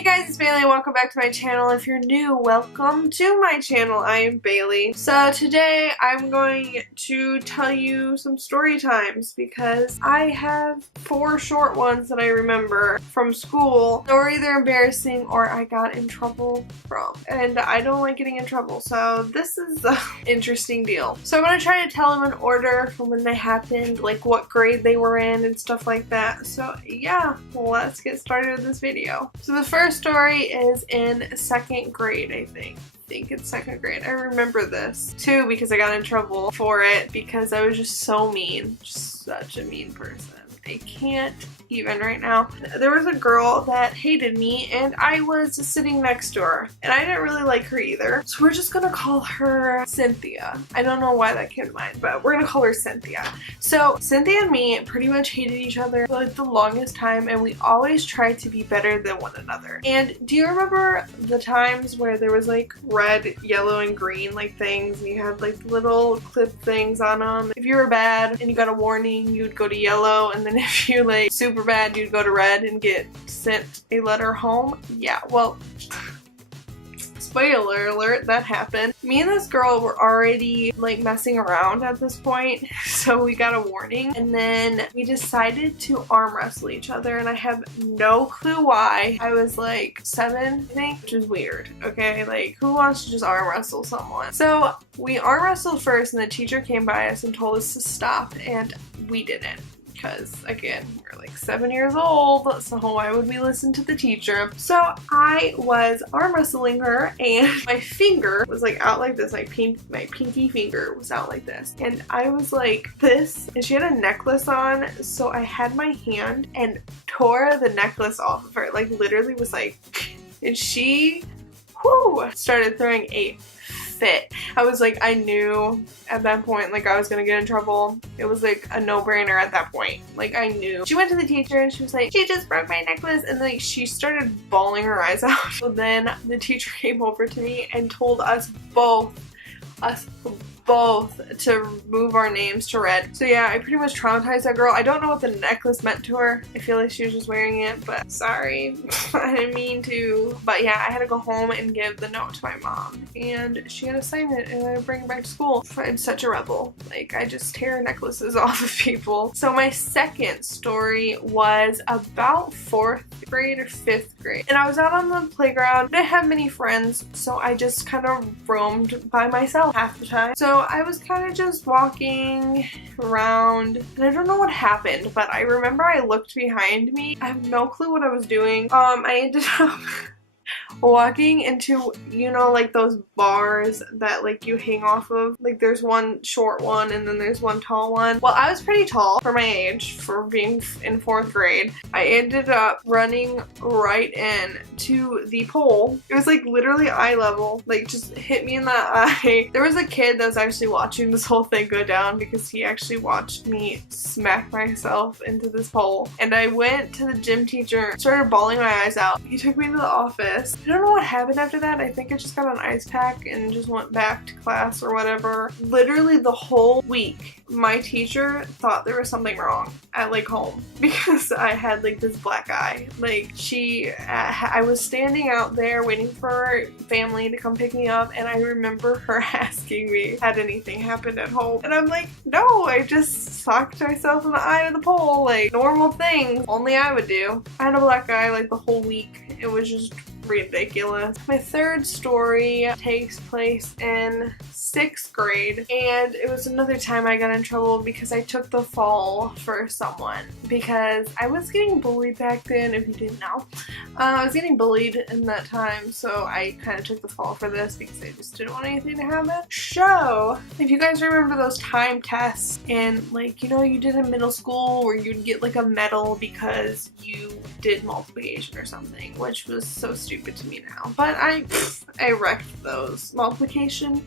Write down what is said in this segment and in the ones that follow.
Hey guys, it's Bailey. Welcome back to my channel. If you're new, welcome to my channel. I am Bailey. So today I'm going to tell you some story times because I have 4 short ones that I remember from school that were either embarrassing or I got in trouble from. And I don't like getting in trouble, so this is an interesting deal. So I'm going to try to tell them in order from when they happened, like what grade they were in and stuff like that. So yeah, let's get started with this video. So the first story is in 2nd grade, I think it's 2nd grade. I remember this too because I got in trouble for it because I was just so mean. Just such a mean person. I can't even right now. There was a girl that hated me and I was sitting next to her and I didn't really like her either. So we're just gonna call her Cynthia. I don't know why that came to mind, but we're gonna call her Cynthia. So Cynthia and me pretty much hated each other for like the longest time and we always tried to be better than one another. And do you remember the times where there was like red, yellow, and green like things and you had like little clip things on them? If you were bad and you got a warning, you'd go to yellow, and then if you like super bad, you'd go to red and get sent a letter home. Yeah, well, spoiler alert, that happened. Me and this girl were already like messing around at this point, so we got a warning and then we decided to arm wrestle each other and I have no clue why. I was like 7, I think, which is weird, okay? Like, who wants to just arm wrestle someone? So we arm wrestled first and the teacher came by us and told us to stop and we didn't. Because again, we're like 7 years old, so why would we listen to the teacher? So I was arm wrestling her and my finger was like out like this, my pinky finger was out like this. And I was like this, and she had a necklace on, so I had my hand and tore the necklace off of her, like literally was like, and she, started throwing a fit. I was like, I knew at that point like I was gonna get in trouble. It was like a no-brainer at that point. Like I knew. She went to the teacher and she was like, she just broke my necklace, and like she started bawling her eyes out. So then the teacher came over to me and told us both to move our names to red. So yeah, I pretty much traumatized that girl. I don't know what the necklace meant to her. I feel like she was just wearing it, but sorry. I didn't mean to. But yeah, I had to go home and give the note to my mom and she had to sign it and I bring it back to school. I'm such a rebel. Like, I just tear necklaces off of people. So my second story was about 4th grade or 5th grade. And I was out on the playground. I didn't have many friends, so I just kind of roamed by myself half the time. So I was kind of just walking around and I don't know what happened, but I remember I looked behind me. I have no clue what I was doing. I ended up walking into, you know, like those bars that like you hang off of. Like there's one short one and then there's one tall one. Well, I was pretty tall for my age for being in 4th grade. I ended up running right in to the pole. It was like literally eye level, like just hit me in the eye. There was a kid that was actually watching this whole thing go down because he actually watched me smack myself into this pole. And I went to the gym teacher, started bawling my eyes out. He took me to the office. I don't know what happened after that. I think I just got an ice pack and just went back to class or whatever. Literally the whole week, my teacher thought there was something wrong at like home because I had like this black eye. Like I was standing out there waiting for family to come pick me up and I remember her asking me had anything happened at home. And I'm like, no, I just socked myself in the eye to the pole. Like normal things only I would do. I had a black eye like the whole week. It was just ridiculous. My third story takes place in 6th grade and it was another time I got in trouble because I took the fall for someone because I was getting bullied back then, if you didn't know. I was getting bullied in that time, so I kind of took the fall for this because I just didn't want anything to happen. So if you guys remember those time tests and like, you know, you did in middle school where you'd get like a medal because you did multiplication or something, which was so stupid to me now, but I wrecked those multiplication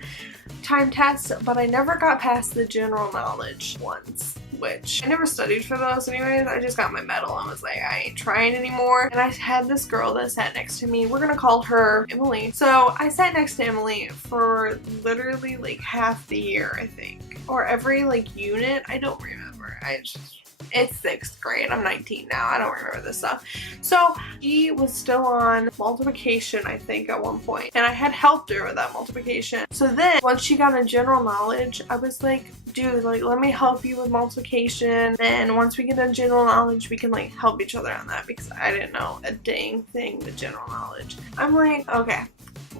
time tests, but I never got past the general knowledge ones, which I never studied for those anyways. I just got my medal and was like, I ain't trying anymore. And I had this girl that sat next to me. We're gonna call her Emily. So I sat next to Emily for literally like half the year, I think, or every like unit. I don't remember. I just It's 6th grade. I'm 19 now. I don't remember this stuff. So she was still on multiplication, I think, at one point, and I had helped her with that multiplication. So then once she got in general knowledge, I was like, dude, like, let me help you with multiplication, and once we get in general knowledge, we can like help each other on that, because I didn't know a dang thing with general knowledge. I'm like, okay,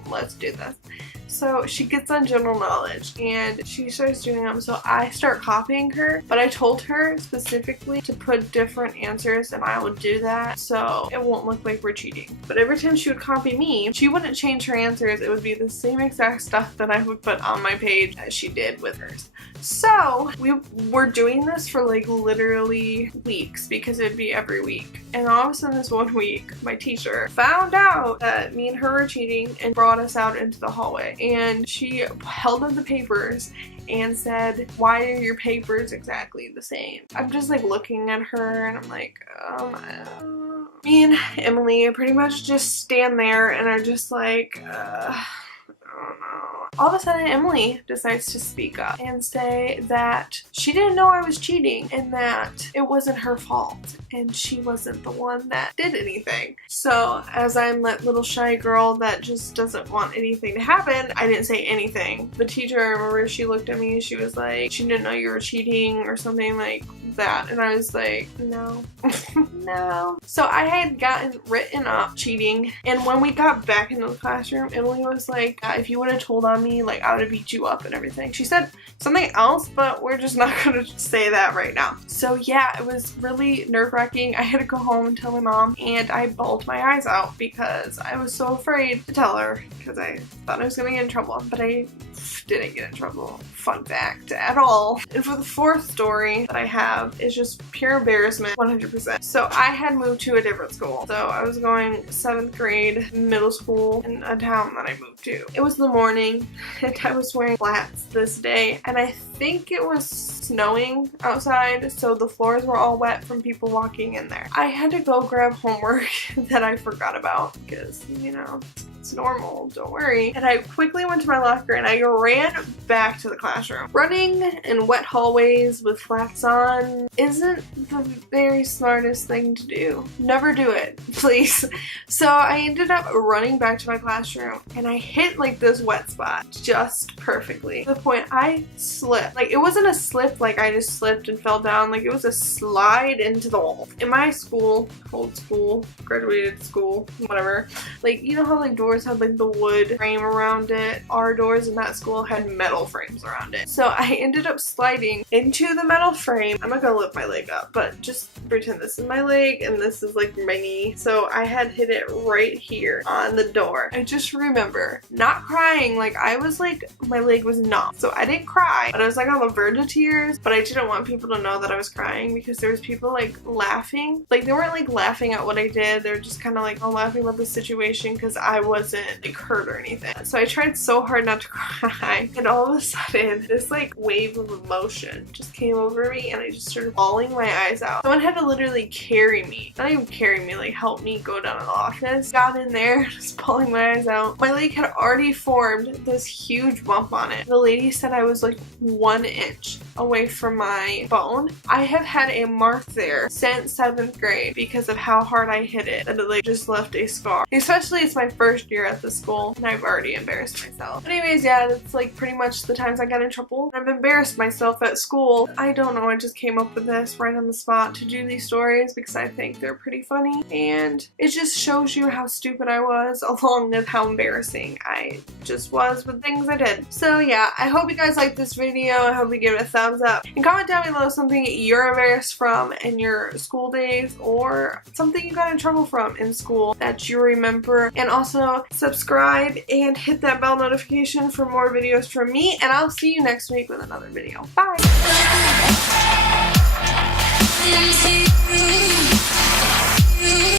let's do this. So she gets on general knowledge and she starts doing them, so I start copying her, but I told her specifically to put different answers and I would do that so it won't look like we're cheating. But every time she would copy me, she wouldn't change her answers. It would be the same exact stuff that I would put on my page as she did with hers. So we were doing this for like literally weeks, because it would be every week. And all of a sudden this one week, my teacher found out that me and her were cheating and brought us out into the hallway. And she held up the papers and said, why are your papers exactly the same? I'm just like looking at her and I'm like, me and Emily pretty much just stand there and are just like, I don't know. All of a sudden, Emily decides to speak up and say that she didn't know I was cheating and that it wasn't her fault and she wasn't the one that did anything. So as I'm that little shy girl that just doesn't want anything to happen, I didn't say anything. The teacher, I remember, she looked at me and she was like, she didn't know you were cheating or something like that. And I was like, no. No. So I had gotten written up cheating, and when we got back into the classroom, Emily was like, if you would have told on me, like, I would have beat you up and everything. She said something else, but we're just not gonna say that right now. So yeah, it was really nerve-wracking. I had to go home and tell my mom, and I bawled my eyes out because I was so afraid to tell her, because I thought I was gonna get in trouble, but I didn't get in trouble. Fun fact, at all. And for the 4th story that I have is just pure embarrassment, 100%. So I had moved to a different school. So I was going 7th grade middle school in a town that I moved to. It was the morning and I was wearing flats this day, and I think it was snowing outside, so the floors were all wet from people walking in there. I had to go grab homework that I forgot about because, you know, it's normal, don't worry. And I quickly went to my locker and I ran back to the classroom. Running in wet hallways with flats on isn't the very smartest thing to do. Never do it, please. So I ended up running back to my classroom and I hit like this wet spot just perfectly. To the point I slipped. Like, it wasn't a slip like I just slipped and fell down. Like, it was a slide into the wall. In my school, old school, graduated school, whatever, like, you know how like doors had like the wood frame around it? Our doors in that school had metal frames around it. So I ended up sliding into the metal frame. I'm not gonna lift my leg up, but just pretend this is my leg and this is like my knee. So I had hit it right here on the door. I just remember not crying. Like, I was like, my leg was numb. So I didn't cry, but I was like on the verge of tears, but I didn't want people to know that I was crying because there was people like laughing. Like, they weren't like laughing at what I did. They're just kind of like, oh, laughing about the situation because I wasn't like hurt or anything. So I tried so hard not to cry, and all of a sudden this like wave of emotion just came over me and I just started bawling my eyes out. Someone had to literally carry me, not even carry me, like help me go down to the office. Got in there just bawling my eyes out. My leg had already formed this huge bump on it. The lady said I was like 1 inch away from my bone. I have had a mark there since 7th grade because of how hard I hit it, and it like just left a scar. Especially it's my first year at the school and I've already embarrassed myself. But anyways, yeah, that's like pretty much the times I got in trouble. I've embarrassed myself at school. I don't know, I just came up with this right on the spot to do these stories because I think they're pretty funny, and it just shows you how stupid I was along with how embarrassing I just was with things I did. So yeah, I hope you guys liked this video. I hope you give it a thumbs up and comment down below something you're embarrassed from in your school days or something you got in trouble from in school that you remember, and also subscribe and hit that bell notification for more videos from me, and I'll see you next week with another video. Bye!